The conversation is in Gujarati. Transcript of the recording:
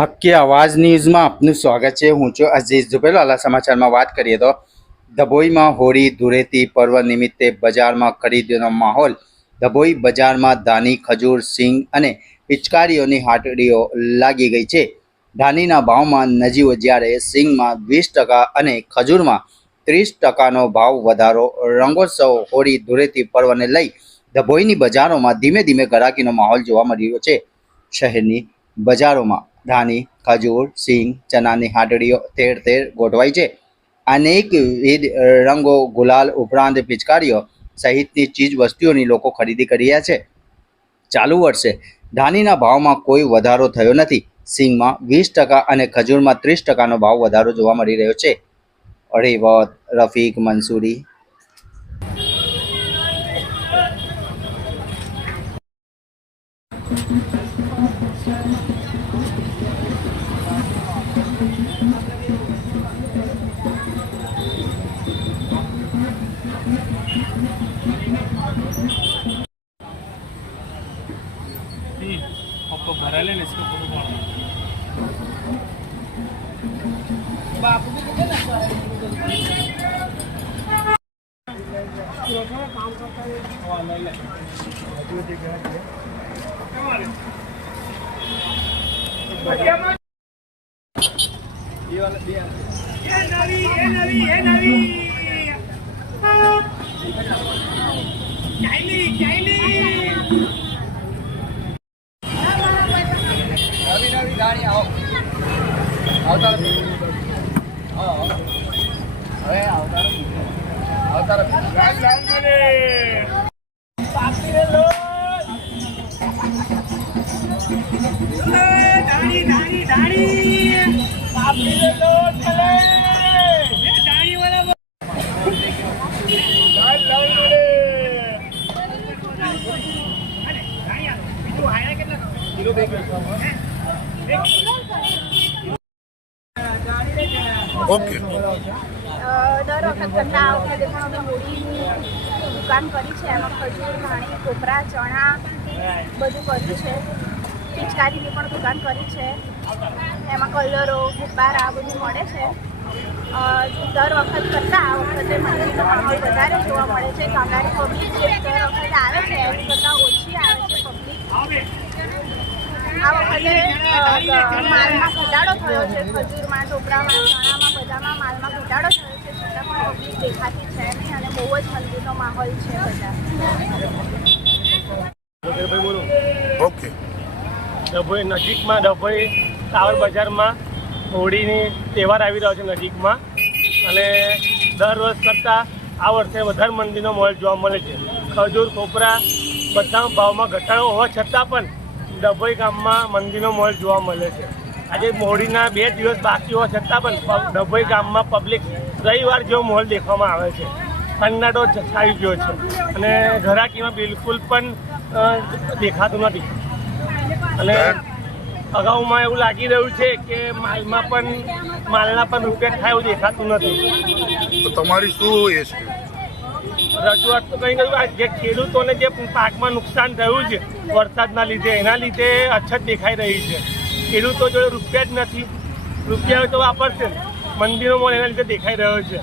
હક્કી આવાજ ન્યૂઝમાં આપનું સ્વાગત છે। હું છું અઝીઝ ઝુબેરવાલા। સમાચારમાં વાત કરીએ તો ડભોઈમાં હોળી ધૂળેટી પર્વ નિમિત્તે બજારમાં ખરીદીનો માહોલ। ડભોઈ બજારમાં ધાની, ખજૂર, સિંગ અને પિચકારીઓની હાટડીઓ લાગી ગઈ છે। ધાનીના ભાવમાં નજીવો જ્યારે સિંગમાં 20% અને ખજૂરમાં 30%નો ભાવ વધારો। રંગોત્સવ હોળી ધૂળેટી પર્વને લઈ ડભોઈની બજારોમાં ધીમે ધીમે ઘરાકીનો માહોલ જોવા મળી રહ્યો છે। શહેરની બજારોમાં ધાની, ખજૂર, સિંગ, ચનાની હાટડીઓ ઠેર ઠેર ગોઠવાઈ છે। અનેકવિધ રંગો, ગુલાલ ઉપરાંત પિચકારીઓ સહિતની ચીજ વસ્તુઓની લોકો ખરીદી કરી રહ્યા છે। ચાલુ વર્ષે ધાનીના ભાવમાં કોઈ વધારો થયો નથી। સિંગમાં 20% અને ખજૂરમાં 30%નો ભાવ વધારો જોવા મળી રહ્યો છે। રેવત, રફીક, મંસૂરી। आपको भरा लेने इसको बापू भी बोले ना काम करता है और ले ले ये वाला दिया ये नवी चाइली नवी गाड़ी आओ આવતા હા હવે આવતા પાપડી રે લો દાડી પાપડી રે લો ચલે એ દાડી વાળા લાલ રે અરે દાડિયા બીજું હાયા કેટલા કિલો બે ઓકે દર વખત કરતાં આ વખતે પણ અમે હોળીની દુકાન કરી છે। એમાં ખજૂર, ધાણી, કોપરા, ચણા બધું કર્યું છે। પિચકારીની પણ દુકાન કરી છે। એમાં કલરો, ગુબ્બારા બધું મળે છે। દર વખત કરતાં આ વખતે મંદિરનો માહોલ વધારે જોવા મળે છે। ગામડાની પબ્લિક જે દર વખતે આવે છે એની કરતાં ઓછી આવે છે પબ્લિક। આ વખતે માલમાં ઘટાડો થયો છે। ખજૂરમાં, ટોપરામાં, ચણામાં બધામાં માલમાં ઘટાડો થયો છે, છતાં પણ પબ્લિક દેખાતી છે નહીં અને બહુ જ મંદિરનો માહોલ છે બધા। ઓકે ડભોઈ નજીકમાં ડભોઈ ટાવર બજારમાં હોળીની તહેવાર આવી રહ્યો છે નજીકમાં અને દર વર્ષ કરતાં આ વર્ષે વધારે મંદિરનો માહોલ જોવા મળે છે। ખજૂર, કોપરા બધા ભાવમાં ઘટાડો હોવા છતાં પણ ડભોઈ ગામમાં મંદિરનો માહોલ જોવા મળે છે। આજે હોળીના 2 દિવસ બાકી હોવા છતાં પણ ડભોઈ ગામમાં પબ્લિક રવિવાર જેવો માહોલ દેખવામાં આવે છે। સન્નાટો છાઈ ગયો છે અને ઘરાકીમાં બિલકુલ પણ દેખાતું નથી અને અગાઉમાં એવું લાગી રહ્યું છે કે માલના પણ રૂપિયા થાય એવું દેખાતું નથી। તો તમારી શું એ છે રજૂઆત તો કંઈ કહ્યું જે ખેડૂતોને જે પાકમાં નુકસાન થયું છે વરસાદના લીધે એના લીધે અછત દેખાઈ રહી છે। ખેડૂતો જોડે રૂપિયા જ નથી, રૂપિયા તો વાપરશે મંદિરો એના લીધે દેખાઈ રહ્યો છે।